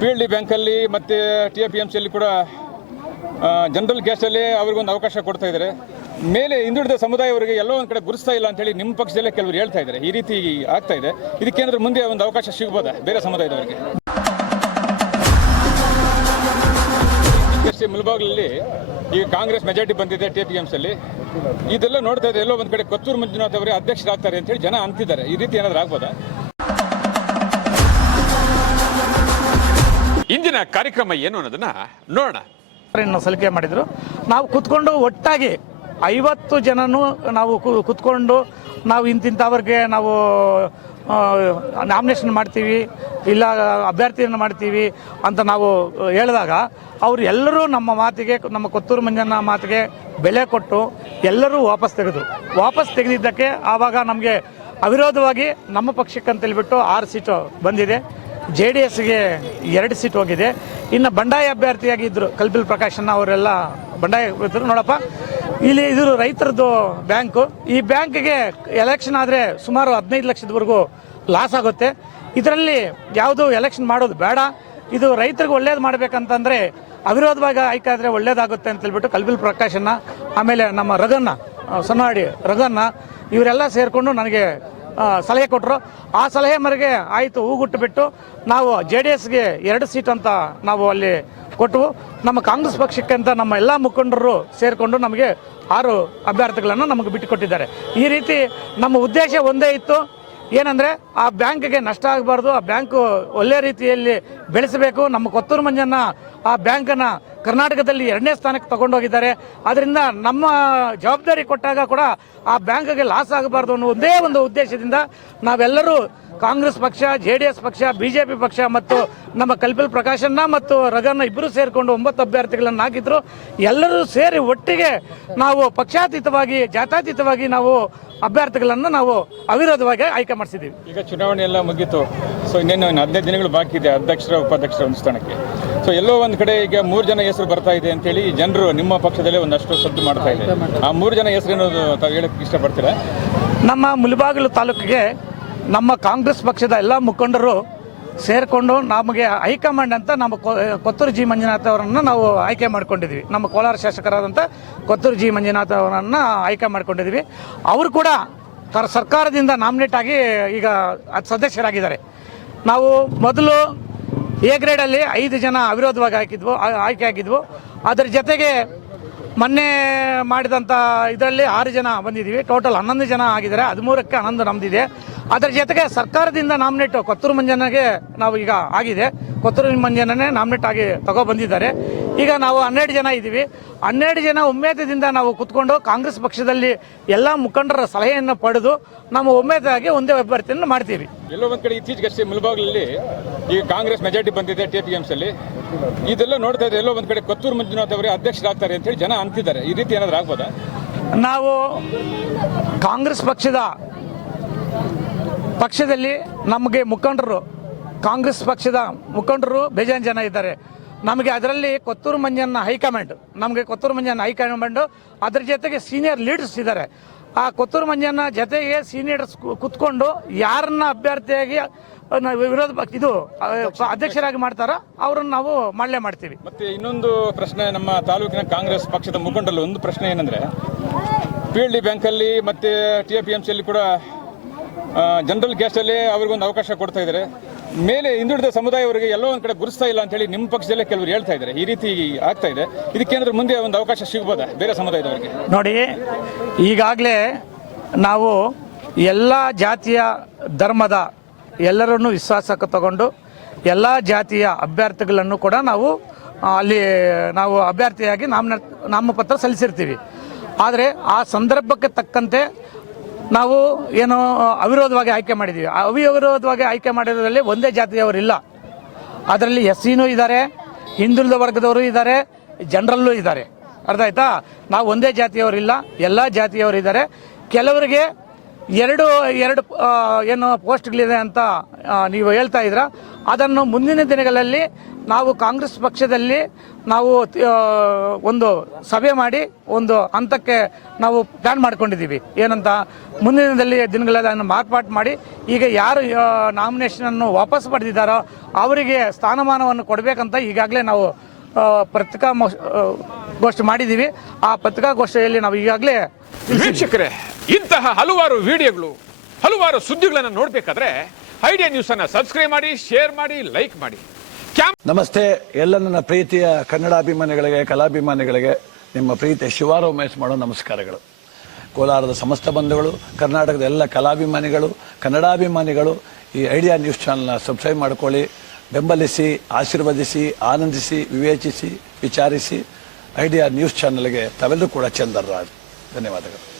PLD ಬ್ಯಾಂಕಲ್ಲಿ ಮತ್ತು TAPMCಯಲ್ಲಿ ಕೂಡ ಜನರಲ್ ಗ್ಯಾಸಲ್ಲಿ ಅವ್ರಿಗೊಂದು ಅವಕಾಶ ಕೊಡ್ತಾ ಇದ್ದಾರೆ. ಮೇಲೆ ಹಿಂದುಳಿದ ಸಮುದಾಯವರಿಗೆ ಎಲ್ಲೋ ಒಂದು ಕಡೆ ಗುರುಸ್ತಾ ಇಲ್ಲ ಅಂತೇಳಿ ನಿಮ್ಮ ಪಕ್ಷದಲ್ಲೇ ಕೆಲವರು ಹೇಳ್ತಾ ಇದ್ದಾರೆ. ಈ ರೀತಿ ಆಗ್ತಾ ಇದೆ. ಇದಕ್ಕೇನಾದ್ರೂ ಮುಂದೆ ಒಂದು ಅವಕಾಶ ಸಿಗ್ಬೋದಾ ಬೇರೆ ಸಮುದಾಯದವರಿಗೆ? ಮುಳಬಾಗಿಲಲ್ಲಿ ಈಗ ಕಾಂಗ್ರೆಸ್ ಮೆಜಾರಿಟಿ ಬಂದಿದೆ TAPMCಯಲ್ಲಿ. ಇದೆಲ್ಲ ನೋಡ್ತಾ ಇದ್ದಾರೆ, ಎಲ್ಲೋ ಒಂದು ಕಡೆ ಕೊತ್ತೂರು ಮಂಜುನಾಥ್ ಅವರೇ ಅಧ್ಯಕ್ಷರಾಗ್ತಾರೆ ಅಂತೇಳಿ ಜನ ಅಂತಿದ್ದಾರೆ. ಈ ರೀತಿ ಏನಾದರೂ ಆಗ್ಬೋದಾ? ಇಂದಿನ ಕಾರ್ಯಕ್ರಮ ಏನು ಅನ್ನೋದನ್ನ ನೋಡೋಣ. ಸಲಿಕೆ ಮಾಡಿದ್ರು. ನಾವು ಕುತ್ಕೊಂಡು ಒಟ್ಟಾಗಿ 50 ಜನನು ನಾವು ಕುತ್ಕೊಂಡು ನಾವು ಇಂತಿಂಥವ್ರಿಗೆ ನಾವು ನಾಮಿನೇಷನ್ ಮಾಡ್ತೀವಿ, ಇಲ್ಲ ಅಭ್ಯರ್ಥಿಯನ್ನು ಮಾಡ್ತೀವಿ ಅಂತ ನಾವು ಹೇಳಿದಾಗ ಅವರು ಎಲ್ಲರೂ ನಮ್ಮ ಮಾತಿಗೆ, ನಮ್ಮ ಕೊತ್ತೂರು ಮಂಜಣ್ಣ ಮಾತಿಗೆ ಬೆಲೆ ಕೊಟ್ಟು ಎಲ್ಲರೂ ವಾಪಸ್ ತೆಗೆದಿದ್ದಕ್ಕೆ ಆವಾಗ ನಮಗೆ ಅವಿರೋಧವಾಗಿ ನಮ್ಮ ಪಕ್ಷಕ್ಕೆ ಅಂತೇಳ್ಬಿಟ್ಟು 6 ಸೀಟು ಬಂದಿದೆ. JDSಗೆ 2 ಸೀಟ್ ಹೋಗಿದೆ. ಇನ್ನು ಬಂಡಾಯ ಅಭ್ಯರ್ಥಿಯಾಗಿದ್ದರು ಕಲ್ಪಿಲ್ ಪ್ರಕಾಶಣ್ಣ ಅವರೆಲ್ಲ ಬಂಡಾಯ ಇದ್ದರು. ನೋಡಪ್ಪ, ಇಲ್ಲಿ ಇದು ರೈತರದ್ದು ಬ್ಯಾಂಕು. ಈ ಬ್ಯಾಂಕಿಗೆ ಎಲೆಕ್ಷನ್ ಆದರೆ ಸುಮಾರು 15 ಲಕ್ಷದವರೆಗೂ ಲಾಸ್ ಆಗುತ್ತೆ. ಇದರಲ್ಲಿ ಯಾವುದು ಎಲೆಕ್ಷನ್ ಮಾಡೋದು ಬೇಡ. ಇದು ರೈತರಿಗೆ ಒಳ್ಳೇದು ಮಾಡಬೇಕಂತಂದರೆ ಅವಿರೋಧವಾಗಿ ಆಯ್ಕೆ ಆದರೆ ಒಳ್ಳೇದಾಗುತ್ತೆ ಅಂತೇಳ್ಬಿಟ್ಟು ಕಲ್ಪಿಲ್ ಪ್ರಕಾಶಣ್ಣ, ಆಮೇಲೆ ನಮ್ಮ ರಘನ್ನ, ಸೊನ್ನಾಡಿ ರಘನ್ನ ಇವರೆಲ್ಲ ಸೇರಿಕೊಂಡು ನನಗೆ ಸಲಹೆ ಕೊಟ್ಟರು. ಆ ಸಲಹೆ ಮೇರೆಗೆ ಆಯಿತು, ಹೂಗುಟ್ಟುಬಿಟ್ಟು ನಾವು JDSಗೆ 2 ಸೀಟ್ ಅಂತ ನಾವು ಅಲ್ಲಿ ಕೊಟ್ಟವು. ನಮ್ಮ ಕಾಂಗ್ರೆಸ್ ಪಕ್ಷಕ್ಕೆ ಅಂತ ನಮ್ಮ ಎಲ್ಲ ಮುಖಂಡರು ಸೇರಿಕೊಂಡು ನಮಗೆ 6 ಅಭ್ಯರ್ಥಿಗಳನ್ನು ನಮಗೆ ಬಿಟ್ಟುಕೊಟ್ಟಿದ್ದಾರೆ. ಈ ರೀತಿ ನಮ್ಮ ಉದ್ದೇಶ ಒಂದೇ ಇತ್ತು, ಏನಂದರೆ ಆ ಬ್ಯಾಂಕ್ಗೆ ನಷ್ಟ ಆಗಬಾರ್ದು, ಆ ಬ್ಯಾಂಕು ಒಳ್ಳೆ ರೀತಿಯಲ್ಲಿ ಬೆಳೆಸಬೇಕು. ನಮ್ಮ ಕೊತ್ತೂರು ಮಂಜಣ್ಣ ಆ ಬ್ಯಾಂಕನ್ನು ಕರ್ನಾಟಕದಲ್ಲಿ 2ನೇ ಸ್ಥಾನಕ್ಕೆ ತಗೊಂಡೋಗಿದ್ದಾರೆ. ಆದ್ದರಿಂದ ನಮ್ಮ ಜವಾಬ್ದಾರಿ ಕೊಟ್ಟಾಗ ಕೂಡ ಆ ಬ್ಯಾಂಕ್ಗೆ ಲಾಸ್ ಆಗಬಾರ್ದು ಅನ್ನೋ ಒಂದೇ ಒಂದು ಉದ್ದೇಶದಿಂದ ನಾವೆಲ್ಲರೂ ಕಾಂಗ್ರೆಸ್ ಪಕ್ಷ, JDS ಪಕ್ಷ, BJP ಪಕ್ಷ ಮತ್ತು ನಮ್ಮ ಕಲ್ಪಿಲ್ ಪ್ರಕಾಶಣ್ಣ ಮತ್ತು ರಘನ್ನ ಇಬ್ಬರು ಸೇರಿಕೊಂಡು 9 ಅಭ್ಯರ್ಥಿಗಳನ್ನು ಹಾಕಿದ್ರು. ಎಲ್ಲರೂ ಸೇರಿ ಒಟ್ಟಿಗೆ ನಾವು ಪಕ್ಷಾತೀತವಾಗಿ, ಜಾತ್ಯತೀತವಾಗಿ ನಾವು ಅಭ್ಯರ್ಥಿಗಳನ್ನು ನಾವು ಅವಿರೋಧವಾಗಿ ಆಯ್ಕೆ ಮಾಡಿಸಿದ್ದೀವಿ. ಈಗ ಚುನಾವಣೆ ಎಲ್ಲ ಮುಗೀತು. ಸೊ ಇನ್ನೇನು 15 ದಿನಗಳು ಬಾಕಿ ಇದೆ ಅಧ್ಯಕ್ಷರ ಉಪಾಧ್ಯಕ್ಷರ ಒಂದು ಸ್ಥಾನಕ್ಕೆ. ಸೊ ಎಲ್ಲೋ ಒಂದು ಕಡೆ ಈಗ 3 ಜನ ಹೆಸರು ಬರ್ತಾ ಇದೆ ಅಂತೇಳಿ ಜನರು ನಿಮ್ಮ ಪಕ್ಷದಲ್ಲೇ ಒಂದಷ್ಟು ಸದ್ದು ಮಾಡ್ತಾ ಇದೆ. ಆ 3 ಜನ ಹೆಸರು ಏನೋದು ತಾವು ಹೇಳಕ್ಕೆ ಇಷ್ಟಪಡ್ತೀರಾ? ನಮ್ಮ ಮುಳಬಾಗಿಲು ತಾಲೂಕಿಗೆ ನಮ್ಮ ಕಾಂಗ್ರೆಸ್ ಪಕ್ಷದ ಎಲ್ಲ ಮುಖಂಡರು ಸೇರಿಕೊಂಡು ನಮಗೆ ಹೈಕಮಾಂಡ್ ಅಂತ ನಮ್ಮ ಕೊತ್ತೂರು ಜಿ ಮಂಜುನಾಥ್ ಅವರನ್ನು ನಾವು ಆಯ್ಕೆ ಮಾಡ್ಕೊಂಡಿದ್ವಿ. ನಮ್ಮ ಕೋಲಾರ ಶಾಸಕರಾದಂಥ ಕೊತ್ತೂರು ಜಿ ಮಂಜುನಾಥ್ ಅವರನ್ನು ಆಯ್ಕೆ ಮಾಡ್ಕೊಂಡಿದ್ವಿ. ಅವರು ಕೂಡ ಸರ್ಕಾರದಿಂದ ನಾಮಿನೇಟ್ ಆಗಿ ಈಗ ಸದಸ್ಯರಾಗಿದ್ದಾರೆ. ನಾವು ಮೊದಲು A ಗ್ರೇಡಲ್ಲಿ 5 ಜನ ಅವಿರೋಧವಾಗಿ ಆಯ್ಕೆ ಆಗಿದ್ವು. ಅದರ ಜೊತೆಗೆ ಮೊನ್ನೆ ಮಾಡಿದಂಥ ಇದರಲ್ಲಿ 6 ಜನ ಬಂದಿದ್ದೀವಿ. ಟೋಟಲ್ 11 ಜನ ಆಗಿದ್ದಾರೆ. 13ಕ್ಕೆ 11 ನಮ್ಮದಿದೆ. ಅದರ ಜೊತೆಗೆ ಸರ್ಕಾರದಿಂದ ನಾಮಿನೇಟ್ ಕೊತ್ತೂರು ಮಂಜಣ್ಣಗೆ ನಾವು ಈಗ ಆಗಿದೆ. ಕೊತ್ತೂರು ಮಂಜಣ್ಣನೇ ನಾಮಿನೇಟ್ ಆಗಿ ಬಂದಿದ್ದಾರೆ. ಈಗ ನಾವು 12 ಜನ ಇದ್ದೀವಿ. 12 ಜನ ಉಮೇದದಿಂದ ನಾವು ಕುತ್ಕೊಂಡು ಕಾಂಗ್ರೆಸ್ ಪಕ್ಷದಲ್ಲಿ ಎಲ್ಲ ಮುಖಂಡರ ಸಲಹೆಯನ್ನು ಪಡೆದು ನಾವು ಉಮೇದಾಗಿ ಒಂದೇ ಅಭ್ಯರ್ಥಿಯನ್ನು ಮಾಡ್ತೀವಿ. ಎಲ್ಲೋ ಒಂದು ಕಡೆ ಇತ್ತೀಚೆಗಷ್ಟೇ ಮುಳಬಾಗಿಲಲ್ಲಿ ಈಗ ಕಾಂಗ್ರೆಸ್ ಮೆಜಾರಿಟಿ ಬಂದಿದೆ TAPMCಯಲ್ಲಿ. ಇದೆಲ್ಲ ನೋಡ್ತಾ ಇದ್ದಾರೆ, ಎಲ್ಲೋ ಒಂದು ಕಡೆ ಕೊತ್ತೂರು ಮಂಜುನಾಥ್ ಅವರೇ ಅಧ್ಯಕ್ಷರಾಗ್ತಾರೆ ಅಂತೇಳಿ ಜನ ಅಂತಿದ್ದಾರೆ. ಈ ರೀತಿ ಏನಾದರೂ ಆಗ್ಬೋದಾ? ನಾವು ಕಾಂಗ್ರೆಸ್ ಪಕ್ಷದಲ್ಲಿ ನಮಗೆ ಕಾಂಗ್ರೆಸ್ ಪಕ್ಷದ ಮುಖಂಡರು ಬೇಜಾನ್ ಜನ ಇದ್ದಾರೆ. ನಮಗೆ ಅದರಲ್ಲಿ ಕೊತ್ತೂರು ಮಂಜಣ್ಣ ಹೈಕಮಾಂಡ್, ಅದರ ಜೊತೆಗೆ ಸೀನಿಯರ್ ಲೀಡರ್ಸ್ ಇದ್ದಾರೆ. ಆ ಕೊತ್ತೂರು ಮಂಜಣ್ಣ ಜೊತೆಗೆ ಸೀನಿಯರ್ಸ್ ಕುತ್ಕೊಂಡು ಯಾರನ್ನ ಅಭ್ಯರ್ಥಿಯಾಗಿ ವಿರೋಧ ಇದು ಅಧ್ಯಕ್ಷರಾಗಿ ಮಾಡ್ತಾರೋ ಅವರನ್ನು ನಾವು ಮಾಡ್ತೀವಿ. ಮತ್ತೆ ಇನ್ನೊಂದು ಪ್ರಶ್ನೆ, ನಮ್ಮ ತಾಲೂಕಿನ ಕಾಂಗ್ರೆಸ್ ಪಕ್ಷದ ಮುಖಂಡರಲ್ಲಿ ಒಂದು ಪ್ರಶ್ನೆ ಏನಂದರೆ, PLD ಬ್ಯಾಂಕಲ್ಲಿ ಮತ್ತು TAPMCಯಲ್ಲಿ ಕೂಡ ಜನರಲ್ ಗ್ಯಾಸಲ್ಲಿ ಅವ್ರಿಗೊಂದು ಅವಕಾಶ ಕೊಡ್ತಾ ಇದ್ದಾರೆ. ಮೇಲೆ ಹಿಂದುಳಿದ ಸಮುದಾಯವರಿಗೆ ಎಲ್ಲೋ ಒಂದು ಕಡೆ ಗುರುಸ್ತಾ ಇಲ್ಲ ಅಂತೇಳಿ ನಿಮ್ಮ ಪಕ್ಷದಲ್ಲೇ ಕೆಲವರು ಹೇಳ್ತಾ ಇದ್ದಾರೆ. ಈ ರೀತಿ ಆಗ್ತಾ ಇದೆ. ಇದಕ್ಕೇನಾದ್ರೂ ಮುಂದೆ ಒಂದು ಅವಕಾಶ ಸಿಗ್ಬೋದಾ ಬೇರೆ ಸಮುದಾಯದವರಿಗೆ? ನೋಡಿ, ಈಗಾಗಲೇ ನಾವು ಎಲ್ಲ ಜಾತಿಯ ಧರ್ಮದ ಎಲ್ಲರನ್ನು ವಿಶ್ವಾಸಕ್ಕೆ ತಗೊಂಡು ಎಲ್ಲ ಜಾತಿಯ ಅಭ್ಯರ್ಥಿಗಳನ್ನು ಕೂಡ ನಾವು ಅಭ್ಯರ್ಥಿಯಾಗಿ ನಾಮಪತ್ರ ಸಲ್ಲಿಸಿರ್ತೀವಿ. ಆದರೆ ಆ ಸಂದರ್ಭಕ್ಕೆ ತಕ್ಕಂತೆ ನಾವು ಏನು ಅವಿರೋಧವಾಗಿ ಆಯ್ಕೆ ಮಾಡಿದ್ದೀವಿ. ಅವಿರೋಧವಾಗಿ ಆಯ್ಕೆ ಮಾಡಿರೋದ್ರಲ್ಲಿ ಒಂದೇ ಜಾತಿಯವರಿಲ್ಲ. ಅದರಲ್ಲಿ SCನೂ ಇದ್ದಾರೆ, ಹಿಂದುಳಿದ ವರ್ಗದವರು ಇದ್ದಾರೆ, ಜನರಲ್ಲೂ ಇದ್ದಾರೆ. ಅರ್ಥ ಆಯ್ತಾ? ನಾವು ಒಂದೇ ಜಾತಿಯವರಿಲ್ಲ, ಎಲ್ಲ ಜಾತಿಯವರು ಇದ್ದಾರೆ. ಕೆಲವರಿಗೆ ಎರಡು ಏನು ಪೋಸ್ಟ್ಗಳಿದೆ ಅಂತ ನೀವು ಹೇಳ್ತಾ ಇದ್ರ, ಅದನ್ನು ಮುಂದಿನ ದಿನಗಳಲ್ಲಿ ನಾವು ಕಾಂಗ್ರೆಸ್ ಪಕ್ಷದಲ್ಲಿ ನಾವು ಒಂದು ಸಭೆ ಮಾಡಿ ಒಂದು ಹಂತಕ್ಕೆ ನಾವು ಪ್ಲಾನ್ ಮಾಡ್ಕೊಂಡಿದ್ದೀವಿ. ಏನಂತ ಮುಂದಿನ ದಿನಗಳಲ್ಲಿ ಅದನ್ನು ಮಾರ್ಪಾಟು ಮಾಡಿ ಈಗ ಯಾರು ನಾಮಿನೇಷನನ್ನು ವಾಪಸ್ ಪಡೆದಿದ್ದಾರೋ ಅವರಿಗೆ ಸ್ಥಾನಮಾನವನ್ನು ಕೊಡಬೇಕಂತ ಈಗಾಗಲೇ ನಾವು ಪತ್ರಿಕಾಗೋಷ್ಠಿ ಮಾಡಿದ್ದೀವಿ. ಆ ಪತ್ರಿಕಾಗೋಷ್ಠಿಯಲ್ಲಿ ನಾವು ಈಗಾಗಲೇ ವೀಕ್ಷಕರೇ, ಇಂತಹ ಹಲವಾರು ವಿಡಿಯೋಗಳು, ಹಲವಾರು ಸುದ್ದಿಗಳನ್ನು ನೋಡಬೇಕಾದ್ರೆ ಐಡಿಯಾ ನ್ಯೂಸ್ ಅನ್ನ ಸಬ್ಸ್ಕ್ರೈಬ್ ಮಾಡಿ, ಶೇರ್ ಮಾಡಿ, ಲೈಕ್ ಮಾಡಿ. ನಮಸ್ತೆ ಎಲ್ಲ ನನ್ನ ಪ್ರೀತಿಯ ಕನ್ನಡಾಭಿಮಾನಿಗಳಿಗೆ, ಕಲಾಭಿಮಾನಿಗಳಿಗೆ ನಿಮ್ಮ ಪ್ರೀತಿಯ ಶಿವಾರ ಉಮೇಶ್ ಮಾಡೋ ನಮಸ್ಕಾರಗಳು. ಕೋಲಾರದ ಸಮಸ್ತ ಬಂಧುಗಳು, ಕರ್ನಾಟಕದ ಎಲ್ಲ ಕಲಾಭಿಮಾನಿಗಳು, ಕನ್ನಡಾಭಿಮಾನಿಗಳು ಈ ಐಡಿಯಾ ನ್ಯೂಸ್ ಚಾನಲ್ನ ಸಬ್ಸ್ಕ್ರೈಬ್ ಮಾಡ್ಕೊಳ್ಳಿ, ಬೆಂಬಲಿಸಿ, ಆಶೀರ್ವದಿಸಿ, ಆನಂದಿಸಿ, ವಿವೇಚಿಸಿ, ವಿಚಾರಿಸಿ. ಐಡಿಯಾ ನ್ಯೂಸ್ ಚಾನಲ್ಗೆ ತಾವೆಲ್ಲರೂ ಕೂಡ ಚಂದರ್ರಾಜ್. ಧನ್ಯವಾದಗಳು.